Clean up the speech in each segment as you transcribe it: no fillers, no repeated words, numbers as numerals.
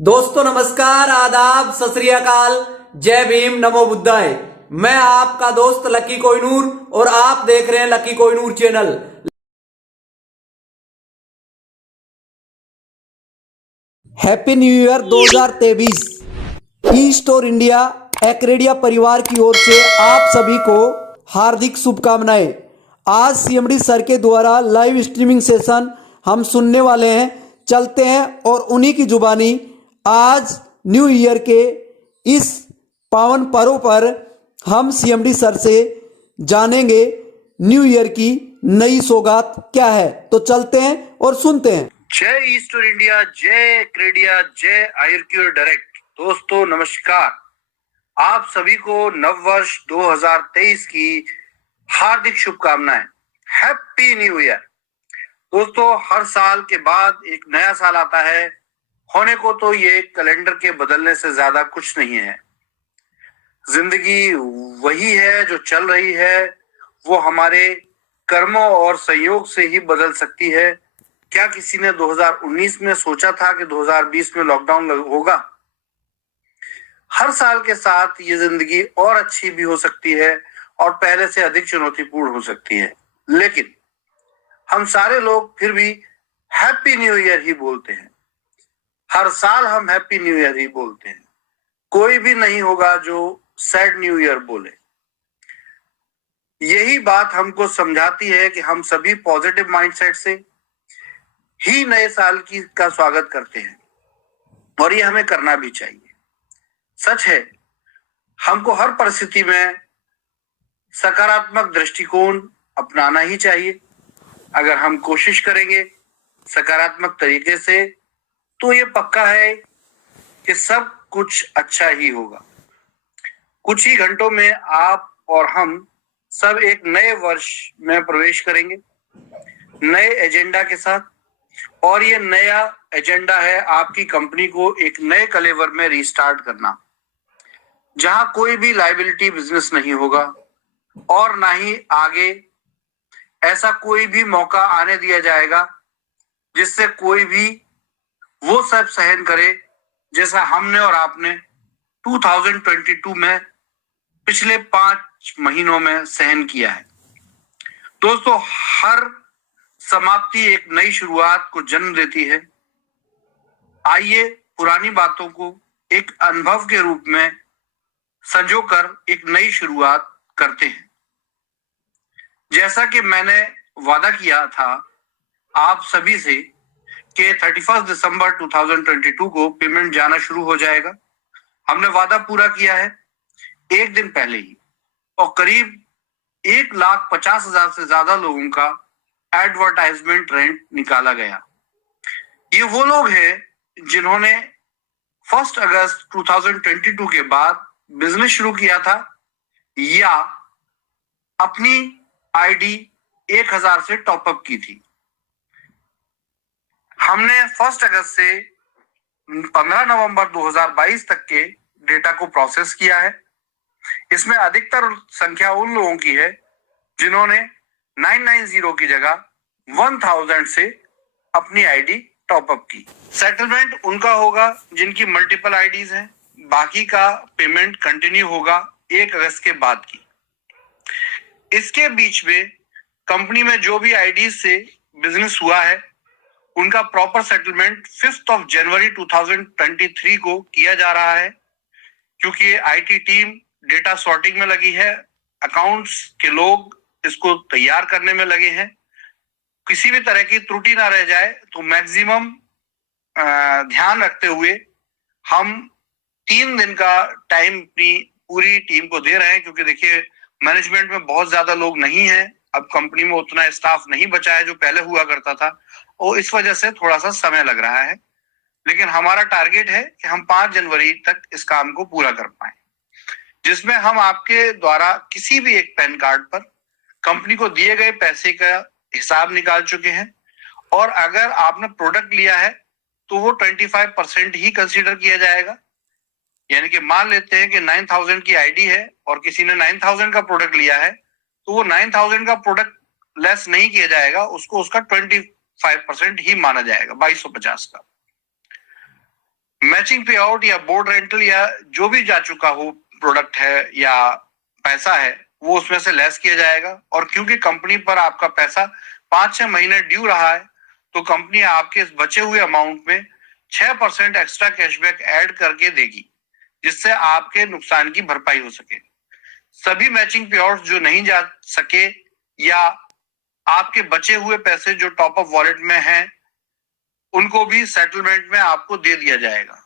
दोस्तों नमस्कार, आदाब, सत श्री अकाल, जय भीम, नमो बुद्धाय। मैं आपका दोस्त लकी कोहिनूर और आप देख रहे हैं lucky Kohinoor channel. Happy new year 2023। East और इंडिया एक्रेडिया परिवार की ओर से आप सभी को हार्दिक शुभकामनाएं। आज सीएमडी सर के द्वारा लाइव स्ट्रीमिंग सेशन हम सुनने वाले हैं। चलते हैं और उन्हीं की जुबानी आज न्यू ईयर के इस पावन पर्व पर हम सीएमडी सर से जानेंगे न्यू ईयर की नई सौगात क्या है। तो चलते हैं और सुनते हैं। जय ईस्टर इंडिया, जय क्रेडिया, जय आयुर्क्योर डायरेक्ट। दोस्तों नमस्कार, आप सभी को नववर्ष 2023 की हार्दिक शुभकामनाएं। Happy new year. दोस्तों हर साल के बाद एक नया साल आता है। होने को तो ये कैलेंडर के बदलने से ज्यादा कुछ नहीं है। जिंदगी वही है जो चल रही है, वो हमारे कर्मों और संयोग से ही बदल सकती है। क्या किसी ने 2019 में सोचा था कि 2020 में लॉकडाउन होगा? हर साल के साथ ये जिंदगी और अच्छी भी हो सकती है और पहले से अधिक चुनौतीपूर्ण हो सकती है, लेकिन हम सारे लोग फिर भी हैप्पी न्यू ईयर ही बोलते हैं। हर साल हम हैप्पी न्यू ईयर ही बोलते हैं। कोई भी नहीं होगा जो सैड न्यू ईयर बोले। यही बात हमको समझाती है कि हम सभी पॉजिटिव माइंडसेट से ही नए साल का स्वागत करते हैं और ये हमें करना भी चाहिए। सच है, हमको हर परिस्थिति में सकारात्मक दृष्टिकोण अपनाना ही चाहिए। अगर हम कोशिश करेंगे सकारात्मक तरीके से तो ये पक्का है कि सब कुछ अच्छा ही होगा। कुछ ही घंटों में आप और हम सब एक नए वर्ष में प्रवेश करेंगे, नए एजेंडा के साथ। और ये नया एजेंडा है आपकी कंपनी को एक नए कलेवर में रीस्टार्ट करना, जहां कोई भी लायबिलिटी बिजनेस नहीं होगा और ना ही आगे ऐसा कोई भी मौका आने दिया जाएगा जिससे कोई भी वो सब सहन करे जैसा हमने और आपने 2022 में पिछले 5 महीनों में सहन किया है। दोस्तों हर समाप्ति एक नई शुरुआत को जन्म देती है। आइए पुरानी बातों को एक अनुभव के रूप में संजोकर एक नई शुरुआत करते हैं। जैसा कि मैंने वादा किया था आप सभी से कि 31 दिसंबर 2022 को पेमेंट जाना शुरू हो जाएगा। हमने वादा पूरा किया है एक दिन पहले ही, और करीब 1,50,000 से ज्यादा लोगों का एडवर्टाइजमेंट रेंट निकाला गया। ये वो लोग हैं जिन्होंने 1 अगस्त 2022 के बाद बिजनेस शुरू किया था या अपनी आईडी 1000 से टॉपअप की थी। हमने 1 अगस्त से 15 नवंबर 2022 तक के डेटा को प्रोसेस किया है। इसमें अधिकतर संख्या उन लोगों की है जिन्होंने 990 की जगह 1000 से अपनी आईडी टॉपअप की। सेटलमेंट उनका होगा जिनकी मल्टीपल आईडीज हैं। बाकी का पेमेंट कंटिन्यू होगा 1 अगस्त के बाद की। इसके बीच में कंपनी में जो भी आईडीज से बिजनेस हुआ है उनका प्रॉपर सेटलमेंट 5 जनवरी 2023 को किया जा रहा है, क्योंकि आईटी टीम डेटा सॉर्टिंग में लगी है, अकाउंट्स के लोग इसको तैयार करने में लगे हैं। किसी भी तरह की त्रुटि ना रह जाए तो मैक्सिमम ध्यान रखते हुए हम 3 दिन का टाइम अपनी पूरी टीम को दे रहे हैं, क्योंकि देखिए मैनेजमेंट में बहुत ज्यादा लोग नहीं है। अब कंपनी में उतना स्टाफ नहीं बचा है जो पहले हुआ करता था, और इस वजह से थोड़ा सा समय लग रहा है। लेकिन हमारा टारगेट है कि हम 5 जनवरी तक इस काम को पूरा कर पाए, जिसमें हम आपके द्वारा किसी भी एक पैन कार्ड पर कंपनी को दिए गए पैसे का हिसाब निकाल चुके हैं। और अगर आपने प्रोडक्ट लिया है तो वो 25% ही कंसीडर किया जाएगा। यानी कि मान लेते हैं कि 9000 की आईडी है और किसी ने 9000 का प्रोडक्ट लिया है, तो वो 9000 का प्रोडक्ट लेस नहीं किया जाएगा, उसको उसका 25% ही माना जाएगा, 2250 का। मैचिंग पे आउट या बोर्ड रेंटल या जो भी जा चुका हो प्रोडक्ट है या पैसा है, वो उसमें से लेस किया जाएगा। और क्योंकि कंपनी पर आपका पैसा 5-6 महीने ड्यू रहा है, तो कंपनी आपके इस बचे हुए अमाउंट में 6% एक्स्ट्रा कैशबैक ऐड करके देगी, जिससे आपके नुकसान की भरपाई हो सके। सभी मैचिंग पे आउट जो नहीं जा सके या आपके बचे हुए पैसे जो टॉप अप वॉलेट में हैं, उनको भी सेटलमेंट में आपको दे दिया जाएगा।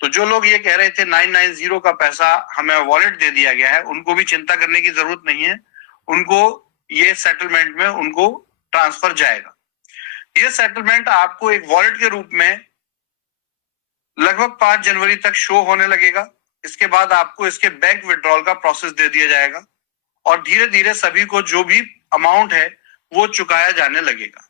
तो जो लोग ये कह रहे थे 990 का पैसा हमें वॉलेट दे दिया गया है, उनको भी चिंता करने की जरूरत नहीं है। उनको ये सेटलमेंट में उनको ट्रांसफर जाएगा। ये सेटलमेंट आपको एक वॉलेट के रूप में लगभग 5 जनवरी तक शो होने लगेगा। इसके बाद आपको इसके बैंक विड्रॉल का प्रोसेस दे दिया जाएगा और धीरे धीरे सभी को जो भी अमाउंट है वो चुकाया जाने लगेगा।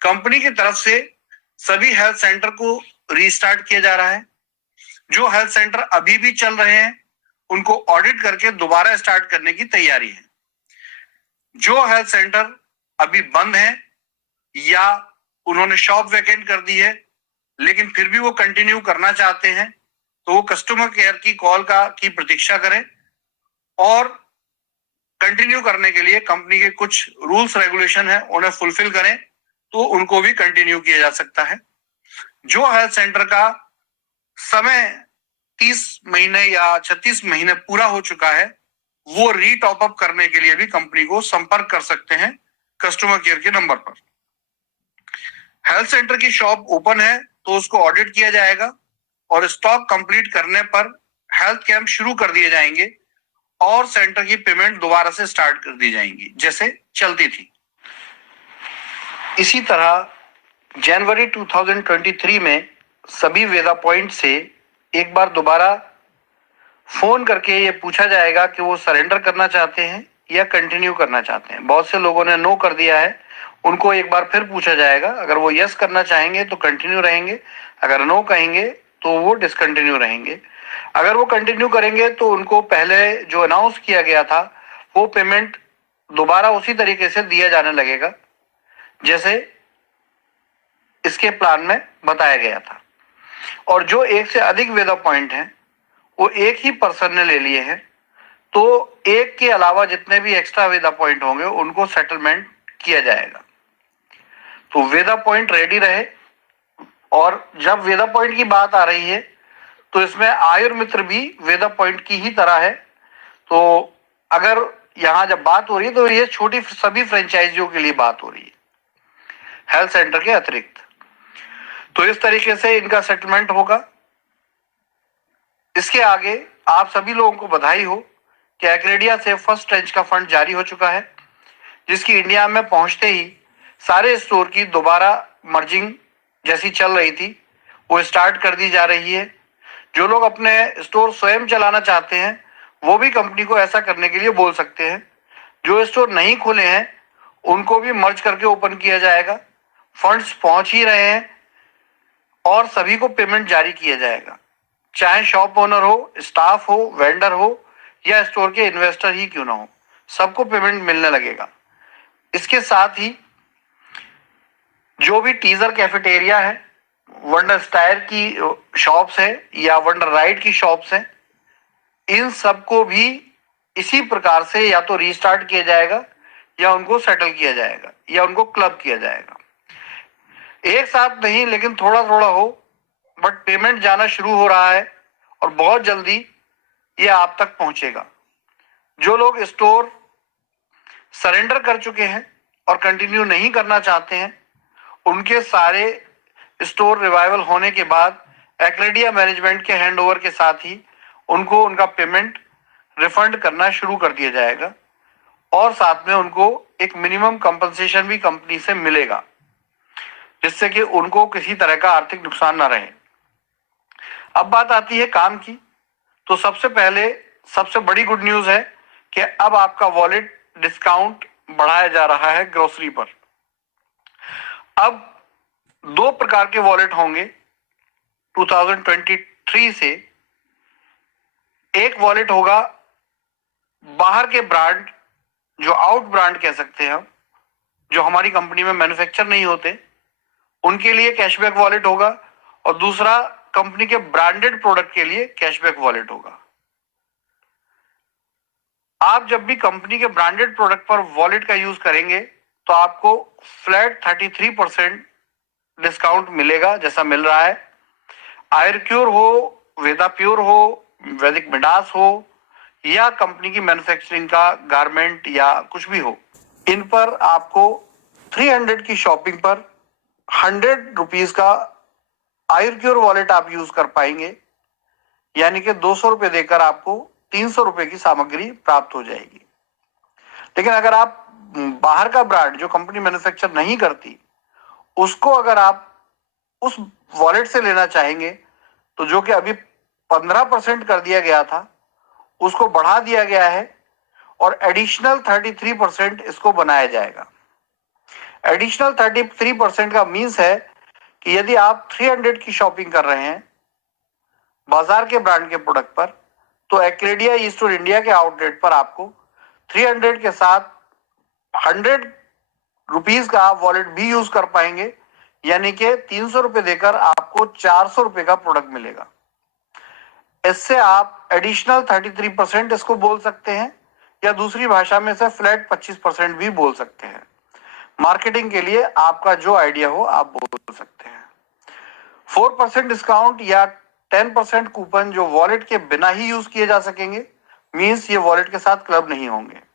कंपनी की तरफ से सभी हेल्थ सेंटर को रीस्टार्ट किया जा रहा है। जो हेल्थ सेंटर अभी भी चल रहे हैं, उनको ऑडिट करके दोबारा स्टार्ट करने की तैयारी है। जो हेल्थ सेंटर अभी बंद है या उन्होंने शॉप वैकेंट कर दी है लेकिन फिर भी वो कंटिन्यू करना चाहते हैं, तो वो कस्टमर केयर की कॉल की प्रतीक्षा करें और कंटिन्यू करने के लिए कंपनी के कुछ रूल्स रेगुलेशन है, उन्हें फुलफिल करें तो उनको भी कंटिन्यू किया जा सकता है। जो हेल्थ सेंटर का समय 30 महीने या 36 महीने पूरा हो चुका है, वो रीटॉप अप करने के लिए भी कंपनी को संपर्क कर सकते हैं कस्टमर केयर के नंबर पर। हेल्थ सेंटर की शॉप ओपन है तो उसको ऑडिट किया जाएगा और स्टॉक कंप्लीट करने पर हेल्थ कैंप शुरू कर दिए जाएंगे और सेंटर की पेमेंट दोबारा से स्टार्ट कर दी जाएंगी जैसे चलती थी। इसी तरह जनवरी 2023 में सभी वेदा पॉइंट से एक बार दोबारा फोन करके ये पूछा जाएगा कि वो सरेंडर करना चाहते हैं या कंटिन्यू करना चाहते हैं। बहुत से लोगों ने नो कर दिया है, उनको एक बार फिर पूछा जाएगा। अगर वो यस करना चाहेंगे तो कंटिन्यू रहेंगे, अगर नो कहेंगे तो वो डिसकंटिन्यू रहेंगे। अगर वो कंटिन्यू करेंगे तो उनको पहले जो अनाउंस किया गया था वो पेमेंट दोबारा उसी तरीके से दिया जाने लगेगा जैसे इसके प्लान में बताया गया था। और जो एक से अधिक वेदा पॉइंट हैं वो एक ही पर्सन ने ले लिए हैं, तो एक के अलावा जितने भी एक्स्ट्रा वेदा पॉइंट होंगे उनको सेटलमेंट किया जाएगा। तो वेदा पॉइंट रेडी रहे। और जब वेदा पॉइंट की बात आ रही है तो इसमें आयुर्मित्र भी वेदा पॉइंट की ही तरह है। तो अगर यहां जब बात हो रही है तो ये छोटी सभी फ्रेंचाइजियों के लिए बात हो रही है, हेल्थ सेंटर के अतिरिक्त। तो इस तरीके से इनका सेटलमेंट होगा। इसके आगे आप सभी लोगों को बधाई हो कि एक्रेडिया से फर्स्ट ट्रेंच का फंड जारी हो चुका है, जिसकी इंडिया में पहुंचते ही सारे स्टोर की दोबारा मर्जिंग जैसी चल रही थी वो स्टार्ट कर दी जा रही है। जो लोग अपने स्टोर स्वयं चलाना चाहते हैं वो भी कंपनी को ऐसा करने के लिए बोल सकते हैं। जो स्टोर नहीं खुले हैं उनको भी मर्ज करके ओपन किया जाएगा। फंड्स पहुंच ही रहे हैं और सभी को पेमेंट जारी किया जाएगा, चाहे शॉप ओनर हो, स्टाफ हो, वेंडर हो या स्टोर के इन्वेस्टर ही क्यों ना हो, सबको पेमेंट मिलने लगेगा। इसके साथ ही जो भी टीजर कैफेटेरिया है, वंडर स्टायर की शॉप्स है या वंडर राइड की शॉप्स है, इन सबको भी इसी प्रकार से या तो रीस्टार्ट किया जाएगा या उनको सेटल किया जाएगा या उनको क्लब किया जाएगा। एक साथ नहीं लेकिन थोड़ा थोड़ा हो, बट पेमेंट जाना शुरू हो रहा है और बहुत जल्दी ये आप तक पहुंचेगा। जो लोग स्टोर सरेंडर कर चुके हैं और कंटिन्यू नहीं करना चाहते हैं, उनके सारे स्टोर रिवाइवल होने के बाद एक्रेडिया मैनेजमेंट के हैंडओवर के साथ ही उनको उनका पेमेंट रिफंड करना शुरू कर दिया जाएगा और साथ में उनको एक मिनिमम कंपनसेशन भी कंपनी से मिलेगा, जिससे कि उनको किसी तरह का आर्थिक नुकसान ना रहे। अब बात आती है काम की। तो सबसे पहले सबसे बड़ी गुड न्यूज है कि अब आपका वॉलेट डिस्काउंट बढ़ाया जा रहा है ग्रोसरी पर। अब 2 प्रकार के वॉलेट होंगे 2023 से। एक वॉलेट होगा बाहर के ब्रांड, जो आउट ब्रांड कह सकते हैं हम, जो हमारी कंपनी में मैन्युफैक्चर नहीं होते, उनके लिए कैशबैक वॉलेट होगा। और दूसरा कंपनी के ब्रांडेड प्रोडक्ट के लिए कैशबैक वॉलेट होगा। आप जब भी कंपनी के ब्रांडेड प्रोडक्ट पर वॉलेट का यूज करेंगे तो आपको फ्लैट 33% डिस्काउंट मिलेगा, जैसा मिल रहा है। आयुर्क्योर हो, वेदा प्योर हो, वैदिक मिडास हो या कंपनी की मैन्युफैक्चरिंग का गारमेंट या कुछ भी हो, इन पर आपको 300 की शॉपिंग पर 100 रुपीज का आयुर्क्योर वॉलेट आप यूज कर पाएंगे, यानी कि 200 रुपए देकर आपको 300 रुपए की सामग्री प्राप्त हो जाएगी। लेकिन अगर आप बाहर का ब्रांड जो कंपनी मैन्युफैक्चर नहीं करती उसको अगर आप उस वॉलेट से लेना चाहेंगे तो जो कि अभी 15% कर दिया गया था उसको बढ़ा दिया गया है और एडिशनल 33% इसको बनाया जाएगा। एडिशनल 33% का मीन्स है कि यदि आप 300 की शॉपिंग कर रहे हैं बाजार के ब्रांड के प्रोडक्ट पर तो एक्रेडिया ई स्टोर इंडिया के आउटलेट पर आपको 300 के साथ 100 रुपीज का आप वॉलेट भी यूज कर पाएंगे, यानी कि 300 रुपए देकर आपको 400 रुपए का प्रोडक्ट मिलेगा। इससे आप एडिशनल 33% इसको बोल सकते हैं या दूसरी भाषा में से फ्लैट 25% भी बोल सकते हैं। मार्केटिंग के लिए आपका जो आइडिया हो आप बोल सकते हैं। 4% डिस्काउंट या 10% कूपन जो वॉलेट के बिना ही यूज किए जा सकेंगे, मींस ये वॉलेट के साथ क्लब नहीं होंगे।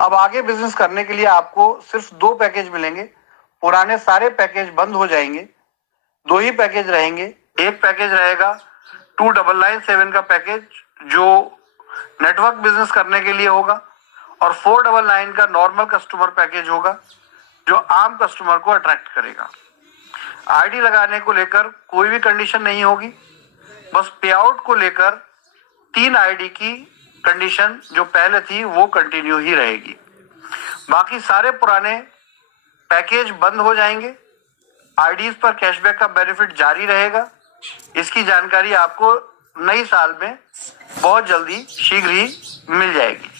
अब आगे बिजनेस करने के लिए आपको सिर्फ 2 पैकेज मिलेंगे। पुराने सारे पैकेज बंद हो जाएंगे, 2 ही पैकेज रहेंगे। एक पैकेज रहेगा 2997 का पैकेज जो नेटवर्क बिजनेस करने के लिए होगा और 499 का नॉर्मल कस्टमर पैकेज होगा जो आम कस्टमर को अट्रैक्ट करेगा। आईडी लगाने को लेकर कोई भी कंडीशन नहीं होगी, बस पे आउट को लेकर 3 आईडी की कंडीशन जो पहले थी वो कंटिन्यू ही रहेगी। बाकी सारे पुराने पैकेज बंद हो जाएंगे। आईडीज पर कैशबैक का बेनिफिट जारी रहेगा। इसकी जानकारी आपको नई साल में बहुत जल्दी शीघ्र ही मिल जाएगी।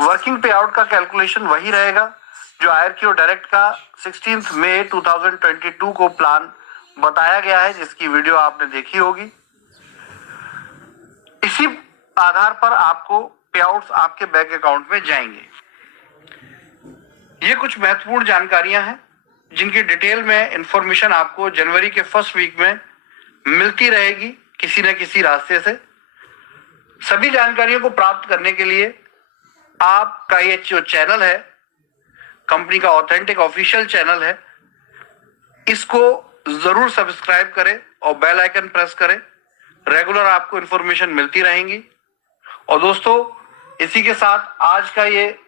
वर्किंग पे आउट का कैलकुलेशन वही रहेगा जो आयुर्क्योर डायरेक्ट का 16 मई 2022 को प्लान बताया गया है, जिसकी वीडियो आपने देखी होगी। इसी आधार पर आपको पे आउट्स आपके बैंक अकाउंट में जाएंगे। ये कुछ महत्वपूर्ण जानकारियां हैं जिनकी डिटेल में इंफॉर्मेशन आपको जनवरी के फर्स्ट वीक में मिलती रहेगी किसी न किसी रास्ते से। सभी जानकारियों को प्राप्त करने के लिए आपका ये जो चैनल है, कंपनी का ऑथेंटिक ऑफिशियल चैनल है, इसको जरूर सब्सक्राइब करें और बेल आइकन प्रेस करें। रेगुलर आपको इंफॉर्मेशन मिलती रहेंगी। और दोस्तों, इसी के साथ आज का ये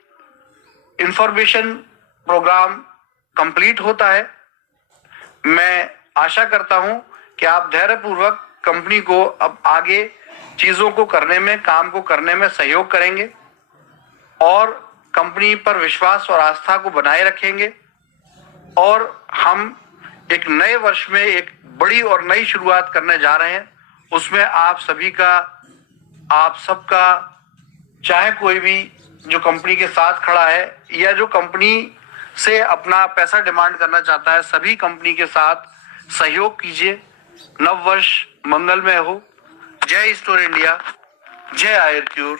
इंफॉर्मेशन प्रोग्राम कंप्लीट होता है। मैं आशा करता हूं कि आप धैर्यपूर्वक कंपनी को अब आगे चीजों को करने में, काम को करने में सहयोग करेंगे और कंपनी पर विश्वास और आस्था को बनाए रखेंगे। और हम एक नए वर्ष में एक बड़ी और नई शुरुआत करने जा रहे हैं। उसमें आप सभी का, आप सबका, चाहे कोई भी जो कंपनी के साथ खड़ा है या जो कंपनी से अपना पैसा डिमांड करना चाहता है, सभी कंपनी के साथ सहयोग कीजिए। नव वर्ष मंगलमय हो। जय स्टोर इंडिया, जय आयुर्क्योर,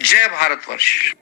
जय भारतवर्ष।